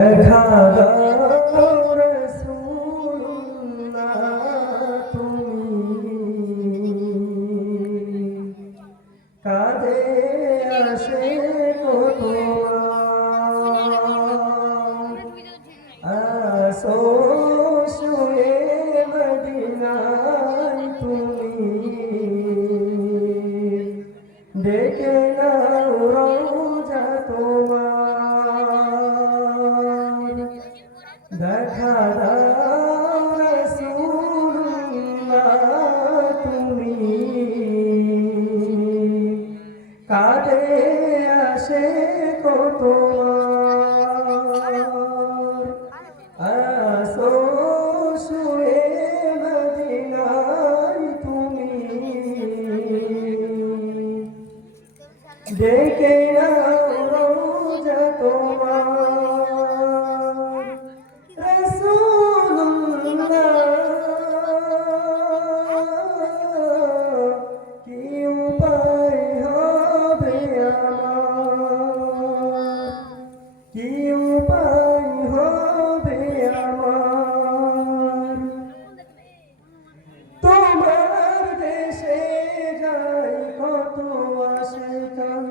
দেখা দাও রাসূলুল্লাহ তুমি কাঁদে আসে গো তোমার আসো শুয়ে মদিনায় তুমি ডেকে নাও রওজা তোমার দেখা দাও রাসূলুল্লাহ তুমি কাঁদে আসে গো তোমার আসো শুয়ে মদিনায় তুমি ডেকে নাও রওজা তোমার রাসূলুল্লাহ কি উপায় হবে আমার কি উপায় হবে আমার তোমার দেশে যাই কত আশিকান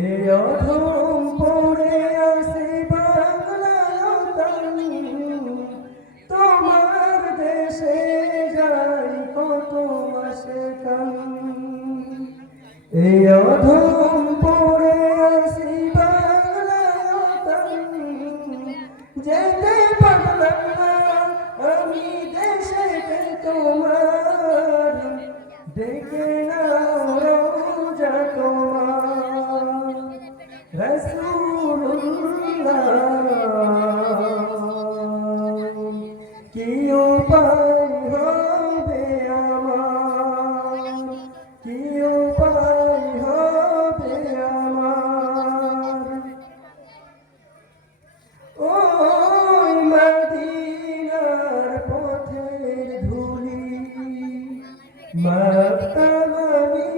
এ অধম পড়ে আসে বাংলাতান তোমার দেশে যাই কত আশিকান এ অধম পড়ে আসে বাংলাতান যেতে পারলাম না আমি দেশে তোমার ডেকে নাও রওজা তোমার রাসূলুল্লাহ কি উপায় হবে আমার কি উপায় হবে আমার ওই মদিনার পথের ধুলি মাখতাম আমি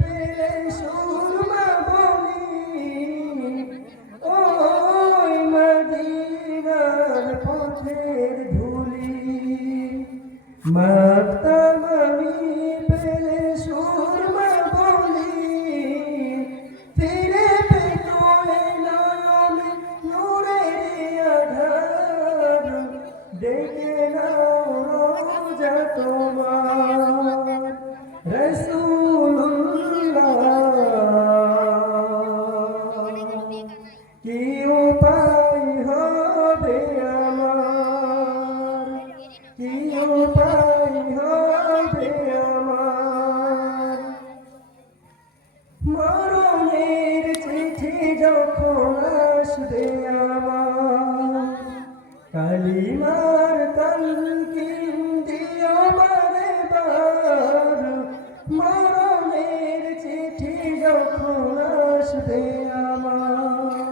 পেলে সুরমা বলি ওই মদিনার পথের ধুলি মাখতাম আমি পেলে সুরমা বলি ফিরে পেত নয়নে নূরের আধার ডেকে নাও রওজা তোমার রাসূলুল্লাহ কি উপায় হবে আমার কি উপায় হবে আমার মরণের চিঠি যখন আসবে আমার কালিমার তালকিন দিও বারে বার মরণের চিঠি যখন আসবে আমার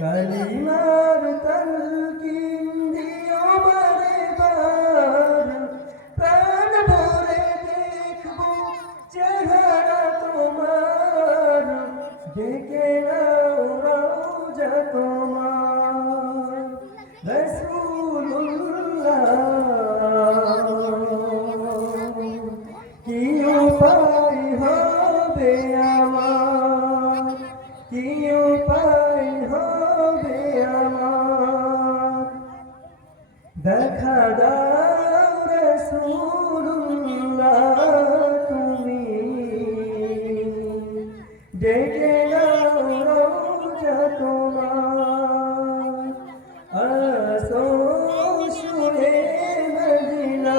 কালিমার তালকিন দিও বারে বার প্রাণ ভরে দেখব চেহারা তোমার ডেকে নাও রওজা তোমার রাসূলুল্লাহ কি উপায় হবে আমার কি উপায় হবে আমার দেখা দাও রাসূলুল্লাহ তুমি ডেকে নাও রওজা তোমার আসো শুয়ে মদিনা